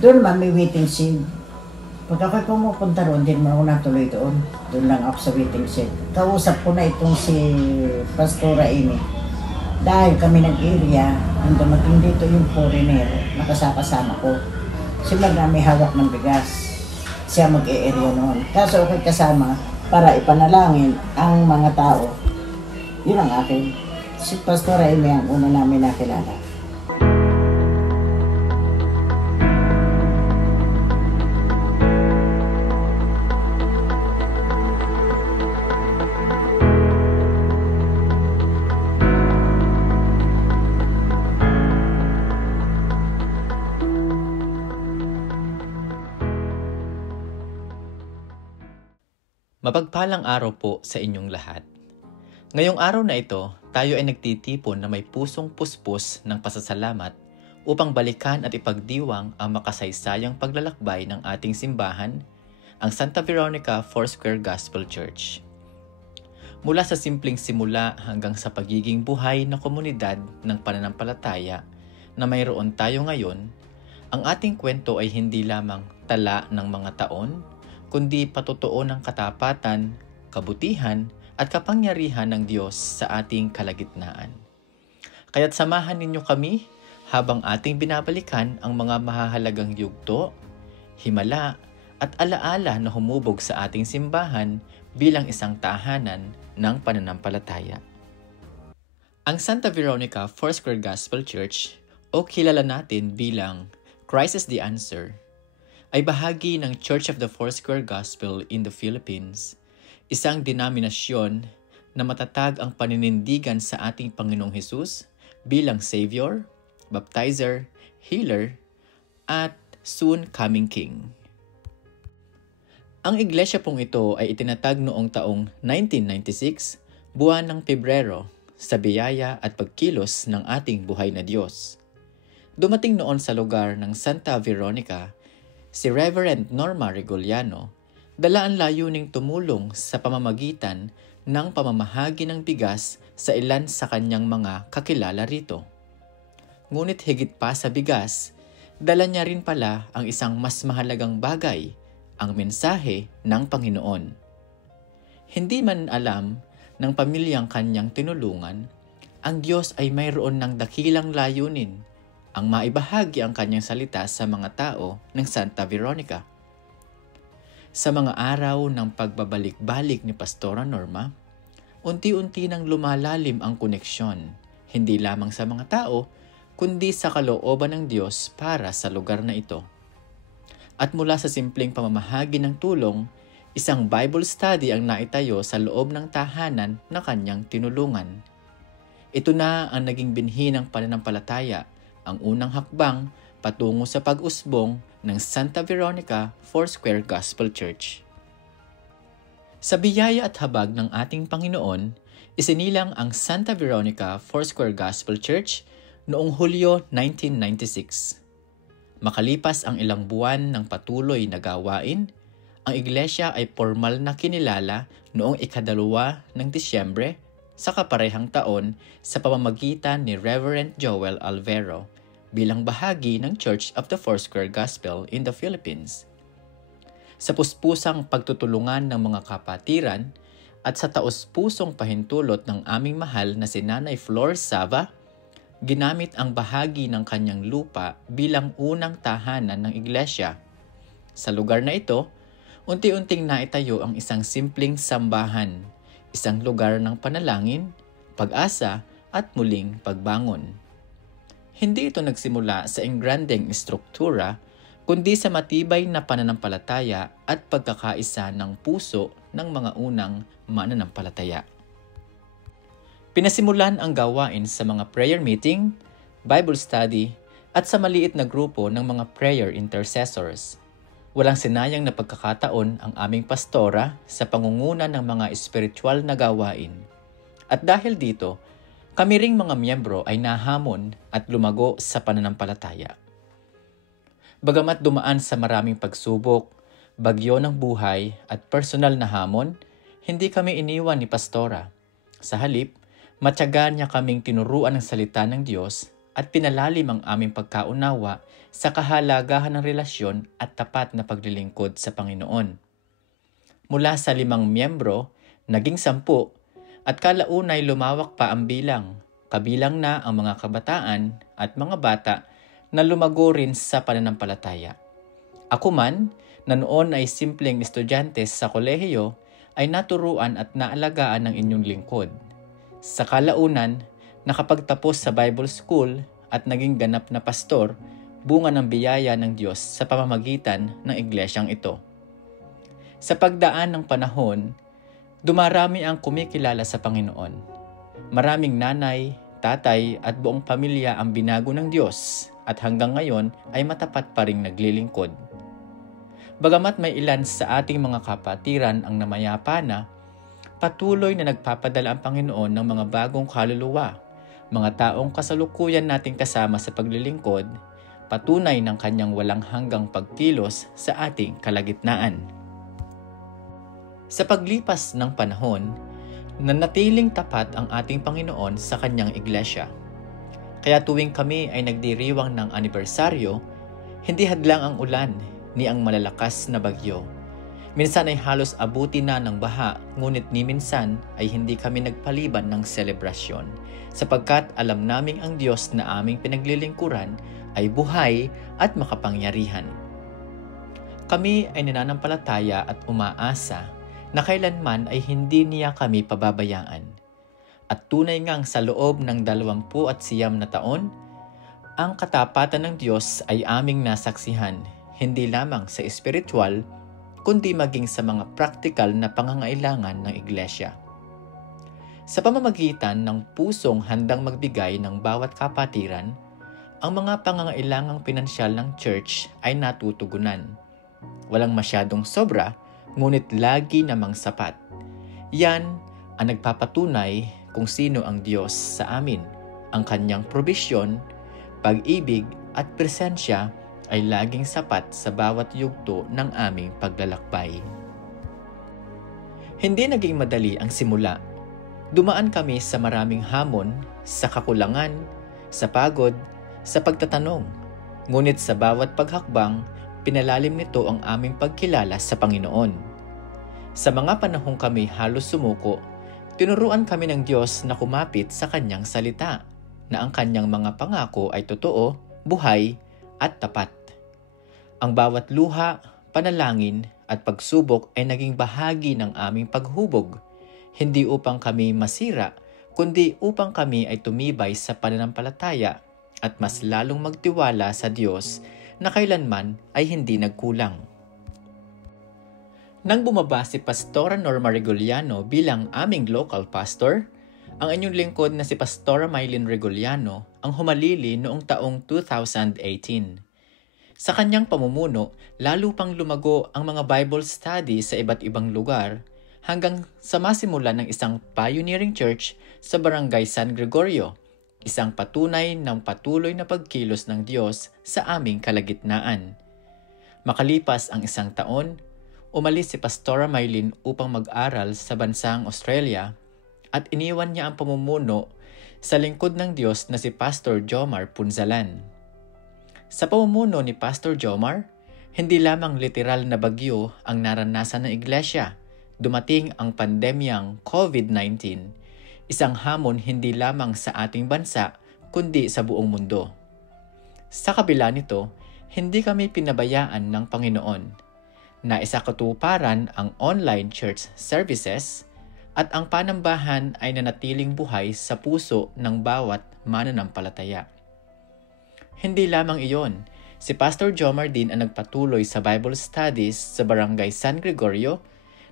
Doon naman may waiting shed. Pag ako'y pumupunta roon, din mo ako natuloy doon. Doon lang ako sa waiting shed. Kausap ko na itong si Pastora Amy. Dahil kami nag-area, nung dumating dito yung foreigner, nakasakasama ko. Sila na may hawak ng bigas. Siya mag-e-area noon. Kaso ako'y kasama para ipanalangin ang mga tao. Yun ang akin. Si Pastora Amy ang una namin nakilala. Mapagpalang araw po sa inyong lahat. Ngayong araw na ito, tayo ay nagtitipon na may pusong puspos ng pasasalamat upang balikan at ipagdiwang ang makasaysayang paglalakbay ng ating simbahan, ang Santa Veronica Foursquare Gospel Church. Mula sa simpleng simula hanggang sa pagiging buhay na komunidad ng pananampalataya na mayroon tayo ngayon, ang ating kwento ay hindi lamang tala ng mga taon, kundi patotoo ng katapatan, kabutihan, at kapangyarihan ng Diyos sa ating kalagitnaan. Kaya't samahan ninyo kami habang ating binabalikan ang mga mahahalagang yugto, himala, at alaala na humubog sa ating simbahan bilang isang tahanan ng pananampalataya. Ang Santa Veronica Foursquare Gospel Church, o kilala natin bilang Christ is the Answer, ay bahagi ng Church of the Foursquare Gospel in the Philippines, isang denominasyon na matatag ang paninindigan sa ating Panginoong Hesus bilang Savior, Baptizer, Healer, at soon coming King. Ang iglesia pong ito ay itinatag noong taong 1996, buwan ng Pebrero, sa biyaya at pagkilos ng ating buhay na Diyos. Dumating noon sa lugar ng Santa Veronica si Reverend Norma Reguliano, dala ang layuning tumulong sa pamamagitan ng pamamahagi ng bigas sa ilan sa kanyang mga kakilala rito. Ngunit higit pa sa bigas, dala niya rin pala ang isang mas mahalagang bagay, ang mensahe ng Panginoon. Hindi man alam ng pamilyang kanyang tinulungan, ang Diyos ay mayroon ng dakilang layunin, ang maibahagi ang kanyang salita sa mga tao ng Santa Veronica. Sa mga araw ng pagbabalik-balik ni Pastora Norma, unti-unti nang lumalalim ang koneksyon, hindi lamang sa mga tao, kundi sa kalooban ng Diyos para sa lugar na ito. At mula sa simpleng pamamahagi ng tulong, isang Bible study ang naitayo sa loob ng tahanan na kanyang tinulungan. Ito na ang naging binhi ng pananampalataya, ang unang hakbang patungo sa pag-usbong ng Santa Veronica Foursquare Gospel Church. Sa biyaya at habag ng ating Panginoon, isinilang ang Santa Veronica Foursquare Gospel Church noong Hulyo 1996. Makalipas ang ilang buwan ng patuloy na gawain, ang iglesia ay formal na kinilala noong ika-2 ng Disyembre sa kaparehang taon sa pamamagitan ni Reverend Joel Alvero bilang bahagi ng Church of the Foursquare Gospel in the Philippines. Sa puspusang pagtutulungan ng mga kapatiran at sa taos-pusong pahintulot ng aming mahal na si Nanay Flor Sava, ginamit ang bahagi ng kanyang lupa bilang unang tahanan ng iglesia. Sa lugar na ito, unti-unting naitayo ang isang simpleng sambahan, isang lugar ng panalangin, pag-asa at muling pagbangon. Hindi ito nagsimula sa engrandeng estruktura, kundi sa matibay na pananampalataya at pagkakaisa ng puso ng mga unang mananampalataya. Pinasimulan ang gawain sa mga prayer meeting, Bible study, at sa maliit na grupo ng mga prayer intercessors. Walang sinayang na pagkakataon ang aming pastora sa pangunguna ng mga espiritual na gawain. At dahil dito, kami ring mga miyembro ay nahamon at lumago sa pananampalataya. Bagamat dumaan sa maraming pagsubok, bagyo ng buhay at personal na hamon, hindi kami iniwan ni pastora. Sa halip, matyaga niya kaming tinuruan ng salita ng Diyos at pinalalim ang aming pagkaunawa sa kahalagahan ng relasyon at tapat na paglilingkod sa Panginoon. Mula sa 5 miyembro, naging 10 at kalaunay lumawak pa ang bilang, kabilang na ang mga kabataan at mga bata na lumago rin sa pananampalataya. Ako man, na noon ay simpleng estudyante sa kolehiyo, ay naturuan at naalagaan ng inyong lingkod. Sa kalaunan, nakapagtapos sa Bible School at naging ganap na pastor, bunga ng biyaya ng Diyos sa pamamagitan ng iglesyang ito. Sa pagdaan ng panahon, dumarami ang kumikilala sa Panginoon. Maraming nanay, tatay at buong pamilya ang binago ng Diyos at hanggang ngayon ay matapat pa ring naglilingkod. Bagamat may ilan sa ating mga kapatiran ang namayapa na, patuloy na nagpapadala ang Panginoon ng mga bagong kaluluwa, mga taong kasalukuyan nating kasama sa paglilingkod, patunay ng kanyang walang hanggang pagkilos sa ating kalagitnaan. Sa paglipas ng panahon, nanatiling tapat ang ating Panginoon sa kanyang iglesia. Kaya tuwing kami ay nagdiriwang ng anibersaryo, hindi hadlang ang ulan ni ang malalakas na bagyo. Minsan ay halos abuti na ng baha, ngunit ni minsan ay hindi kami nagpaliban ng selebrasyon, sapagkat alam naming ang Diyos na aming pinaglilingkuran ay buhay at makapangyarihan. Kami ay nananampalataya at umaasa na kailanman ay hindi niya kami pababayaan. At tunay ngang sa loob ng 29 na taon, ang katapatan ng Diyos ay aming nasaksihan, hindi lamang sa espiritual, kundi maging sa mga praktikal na pangangailangan ng iglesia. Sa pamamagitan ng pusong handang magbigay ng bawat kapatiran, ang mga pangangailangang pinansyal ng church ay natutugunan. Walang masyadong sobra, ngunit lagi namang sapat. Yan ang nagpapatunay kung sino ang Diyos sa amin. Ang kanyang probisyon, pag-ibig at presensya ay laging sapat sa bawat yugto ng aming paglalakbay. Hindi naging madali ang simula. Dumaan kami sa maraming hamon, sa kakulangan, sa pagod, sa pagtatanong. Ngunit sa bawat paghakbang, pinalalim nito ang aming pagkilala sa Panginoon. Sa mga panahong kami halos sumuko, tinuruan kami ng Diyos na kumapit sa kanyang salita, na ang kanyang mga pangako ay totoo, buhay, at tapat. Ang bawat luha, panalangin, at pagsubok ay naging bahagi ng aming paghubog, hindi upang kami masira, kundi upang kami ay tumibay sa pananampalataya at mas lalong magtiwala sa Diyos na kailanman ay hindi nagkulang. Nang bumaba si Pastora Norma Reguliano bilang aming local pastor, ang inyong lingkod na si Pastora Mylene Reguliano ang humalili noong taong 2018. Sa kanyang pamumuno, lalo pang lumago ang mga Bible study sa iba't ibang lugar hanggang sa masimulan ng isang pioneering church sa Barangay San Gregorio, isang patunay ng patuloy na pagkilos ng Diyos sa aming kalagitnaan. Makalipas ang 1 taon, umalis si Pastora Mylene upang mag-aral sa bansang Australia at iniwan niya ang pamumuno sa lingkod ng Diyos na si Pastor Jomar Punzalan. Sa pamumuno ni Pastor Jomar, hindi lamang literal na bagyo ang naranasan ng iglesia. Dumating ang pandemyang COVID-19, isang hamon hindi lamang sa ating bansa kundi sa buong mundo. Sa kabila nito, hindi kami pinabayaan ng Panginoon. Naisakatuparan ang online church services at ang panambahan ay nanatiling buhay sa puso ng bawat mananampalataya. Hindi lamang iyon, si Pastor Jomar din ang nagpatuloy sa Bible studies sa Barangay San Gregorio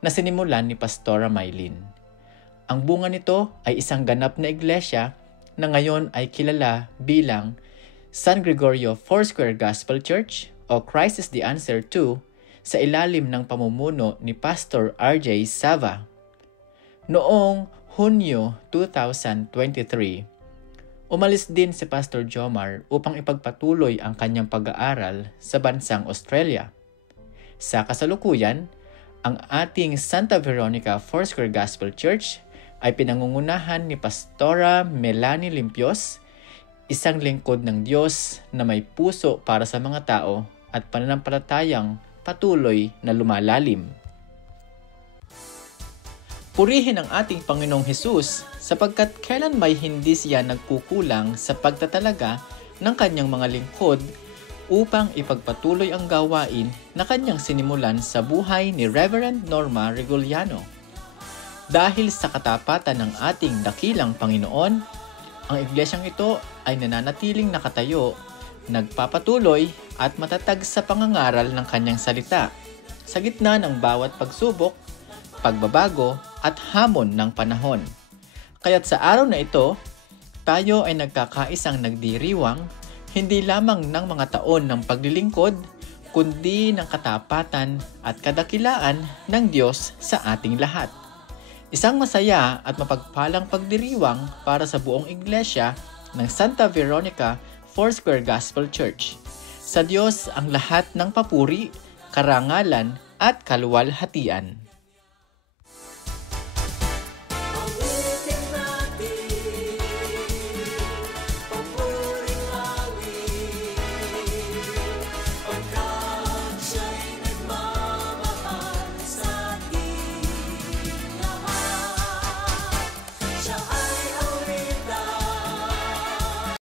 na sinimulan ni Pastora Mylene. Ang bunga nito ay isang ganap na iglesia na ngayon ay kilala bilang San Gregorio Foursquare Gospel Church o Christ is the Answer 2 sa ilalim ng pamumuno ni Pastor RJ Sava. Noong Hunyo 2023, umalis din si Pastor Jomar upang ipagpatuloy ang kanyang pag-aaral sa bansang Australia. Sa kasalukuyan, ang ating Santa Veronica Foursquare Gospel Church ay pinangungunahan ni Pastora Melanie Limpios, isang lingkod ng Diyos na may puso para sa mga tao at pananampalatayang patuloy na lumalalim. Purihin ang ating Panginoong Hesus sapagkat kailan may hindi siya nagkukulang sa pagtatalaga ng kanyang mga lingkod upang ipagpatuloy ang gawain na kanyang sinimulan sa buhay ni Reverend Norma Reguliano. Dahil sa katapatan ng ating dakilang Panginoon, ang iglesyang ito ay nananatiling nakatayo, nagpapatuloy at matatag sa pangangaral ng kanyang salita sa gitna ng bawat pagsubok, pagbabago at hamon ng panahon. Kaya't sa araw na ito, tayo ay nagkakaisang nagdiriwang hindi lamang ng mga taon ng paglilingkod, kundi ng katapatan at kadakilaan ng Diyos sa ating lahat. Isang masaya at mapagpalang pagdiriwang para sa buong iglesia ng Santa Veronica Foursquare Gospel Church. Sa Diyos ang lahat ng papuri, karangalan at kaluwalhatian.